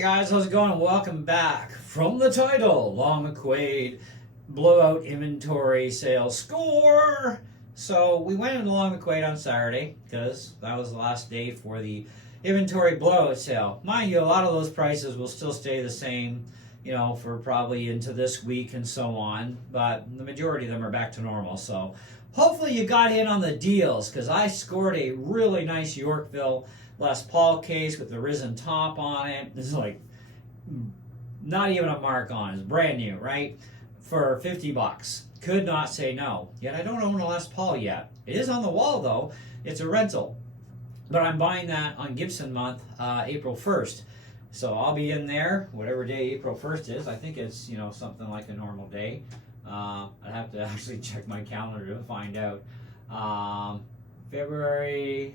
Hey guys, how's it going? Welcome back from the title, Long McQuade Blowout Inventory Sale Score. So we went into Long McQuade on Saturday because that was the last day for the inventory blowout sale. Mind you, a lot of those prices will still stay the same, for probably into this week and so on, but the majority of them are back to normal. So hopefully you got in on the deals because I scored a really nice Yorkville Les Paul case with the risen top on it. This is like not even a mark on it. It's brand new, right? For $50. Could not say no. Yet I don't own a Les Paul yet. It is on the wall though. It's a rental. But I'm buying that on Gibson month, April 1st. So I'll be in there, whatever day April 1st is. I think it's, something like a normal day. I'd have to actually check my calendar to find out. February,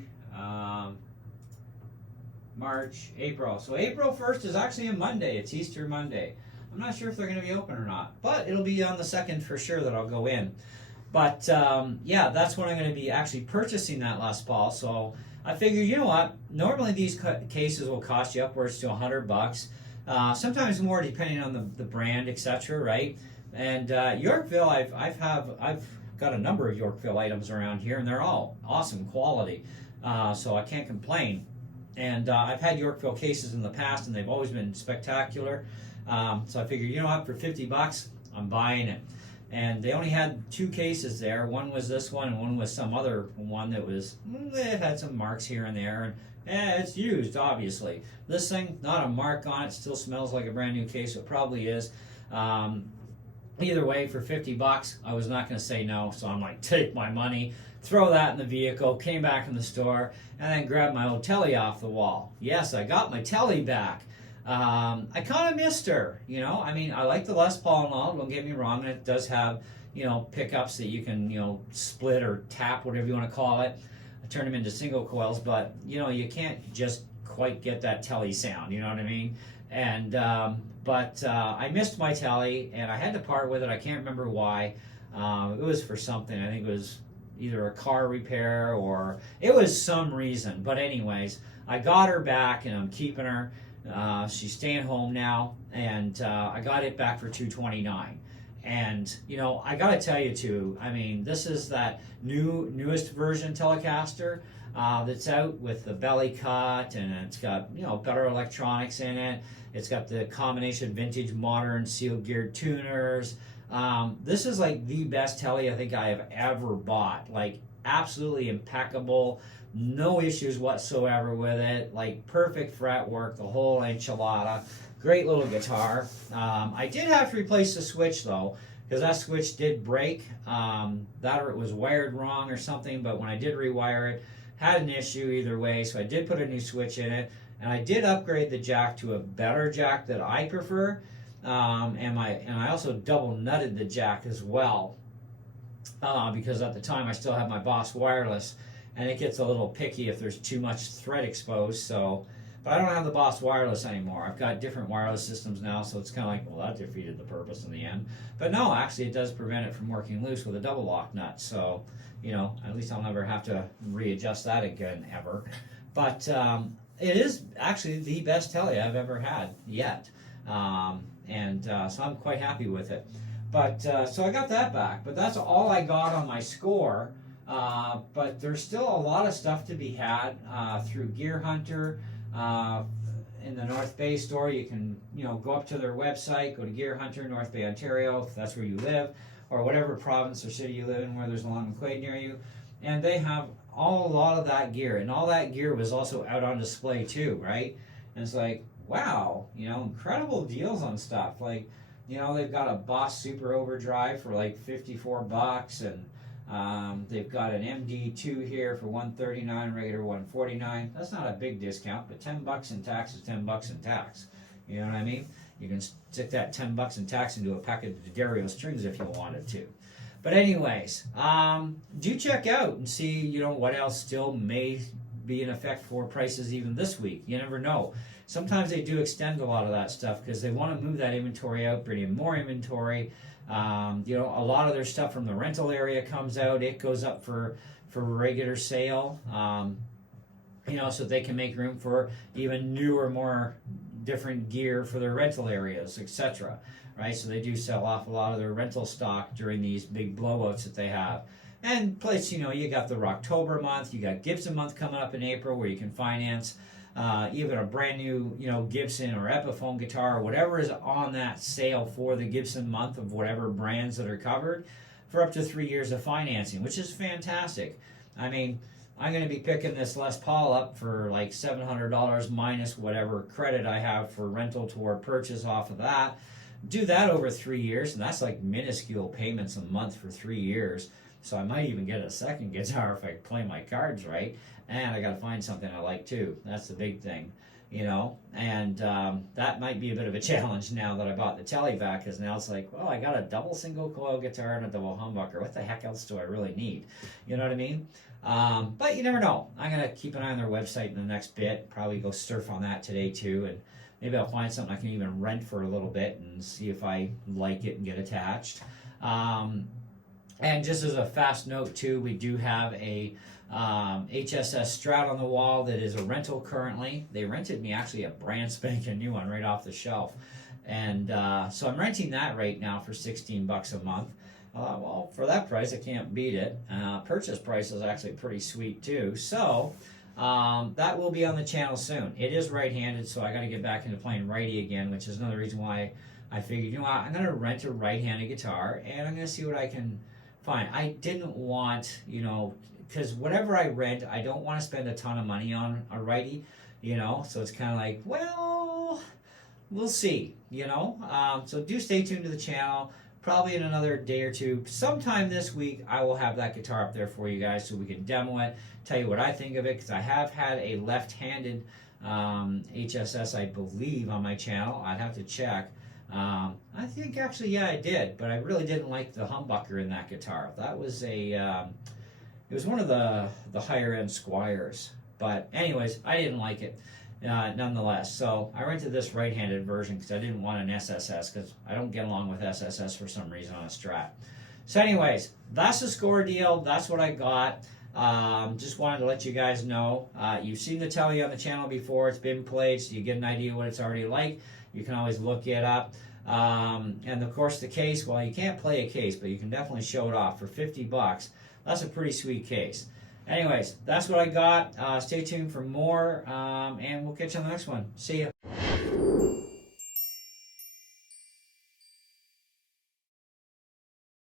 March, April. So April 1st is actually a Monday. It's Easter Monday. I'm not sure if they're going to be open or not, but it'll be on the 2nd for sure that I'll go in. But that's when I'm going to be actually purchasing that Les Paul. So I figured, you know what? Normally these cases will cost you upwards to $100, sometimes more depending on the brand, etc. Right? And Yorkville, I've got a number of Yorkville items around here, and they're all awesome quality. So I can't complain. And I've had Yorkville cases in the past, and they've always been spectacular. So I figured, for $50, I'm buying it. And they only had 2 cases there. One was this one, and one was some other one that was, it had some marks here and there. And it's used, obviously. This thing, not a mark on it, still smells like a brand new case. It probably is. Either way, for $50, I was not going to say no. So I'm like, take my money, throw that in the vehicle, came back in the store, and then grabbed my old telly off the wall. Yes, I got my telly back. I kind of missed her, I like the Les Paul and all, don't get me wrong, and it does have, pickups that you can, split or tap, whatever you want to call it, turn them into single coils, but, you can't just quite get that telly sound, you know what I mean? And, but I missed my telly, and I had to part with it. I can't remember why. It was for something. I think it was either a car repair or it was some reason. But anyways, I got her back, and I'm keeping her. She's staying home now, and I got it back for $229. And I gotta tell you too. I mean, this is that newest version Telecaster that's out with the belly cut, and it's got better electronics in it. It's got the combination vintage, modern, sealed geared tuners. This is like the best telly I think I have ever bought. Like absolutely impeccable. No issues whatsoever with it. Like perfect fretwork, the whole enchilada. Great little guitar. I did have to replace the switch though, because that switch did break. That or it was wired wrong or something, but when I did rewire it, had an issue either way, so I did put a new switch in it, and I did upgrade the jack to a better jack that I prefer, and I also double nutted the jack as well, because at the time I still have my Boss wireless, and it gets a little picky if there's too much thread exposed. So, but I don't have the Boss wireless anymore. I've got different wireless systems now, so it's kind of like, well, that defeated the purpose in the end. But no, actually, it does prevent it from working loose with a double lock nut. So, at least I'll never have to readjust that again ever. But it is actually the best telly I've ever had yet, and so I'm quite happy with it. But so I got that back. But that's all I got on my score. But there's still a lot of stuff to be had through gearhunter. In the North Bay store, you can go up to their website, go to gearhunter, North Bay, Ontario, if that's where you live, or whatever province or city you live in where there's a Long McQuade near you, and they have a lot of that gear, and all that gear was also out on display too, right? And it's like, wow, incredible deals on stuff. Like, they've got a Boss Super Overdrive for like $54, and they've got an MD2 here for $139, regular $149. That's not a big discount, but $10 in tax is $10 in tax. You know what I mean? You can stick that $10 in tax into a packet of Dario strings if you wanted to. But anyways, do check out and see, what else still may be in effect for prices even this week. You never know. Sometimes they do extend a lot of that stuff because they want to move that inventory out, bring in more inventory. A lot of their stuff from the rental area comes out. It goes up for regular sale. So they can make room for even newer, more different gear for their rental areas, etc. Right? So they do sell off a lot of their rental stock during these big blowouts that they have. And plus, you know, you got the Rocktober month, you got Gibson month coming up in April where you can finance even a brand new, you know, Gibson or Epiphone guitar, or whatever is on that sale for the Gibson month of whatever brands that are covered, for up to 3 years of financing, which is fantastic. I mean, I'm going to be picking this Les Paul up for like $700 minus whatever credit I have for rental toward purchase off of that. Do that over 3 years, and that's like minuscule payments a month for 3 years. So I might even get a second guitar if I play my cards right. And I got to find something I like too. That's the big thing, you know. And that might be a bit of a challenge now that I bought the Telly back, because now it's like, well, I got a double single coil guitar and a double humbucker. What the heck else do I really need? You know what I mean? But you never know. I'm going to keep an eye on their website in the next bit. Probably go surf on that today too. And maybe I'll find something I can even rent for a little bit and see if I like it and get attached. And just as a fast note too, we do have a HSS Strat on the wall that is a rental currently. They rented me actually a brand spanking new one right off the shelf. And so I'm renting that right now for $16 a month. Well, for that price, I can't beat it. Purchase price is actually pretty sweet too. So that will be on the channel soon. It is right-handed, so I got to get back into playing righty again, which is another reason why I figured, you know what, I'm going to rent a right-handed guitar, and I'm going to see what I can find. I didn't want, you know, because whatever I rent, I don't want to spend a ton of money on a righty, you know, so it's kind of like, well, we'll see, you know. So do stay tuned to the channel. Probably in another day or two, sometime this week, I will have that guitar up there for you guys so we can demo it, tell you what I think of it, because I have had a left-handed HSS, I believe, on my channel. I'd have to check. I think actually, yeah, I did, but I really didn't like the humbucker in that guitar. That was it was one of the higher-end Squires. But anyways, I didn't like it. Nonetheless, so I rented this right-handed version because I didn't want an SSS, because I don't get along with SSS for some reason on a Strat. So anyways, that's the score deal. That's what I got. Just wanted to let you guys know. You've seen the Telly on the channel before. It's been played, so you get an idea what it's already like. You can always look it up. And of course the case, well, you can't play a case, but you can definitely show it off for $50. That's a pretty sweet case. Anyways, that's what I got. Stay tuned for more, and we'll catch you on the next one. See ya.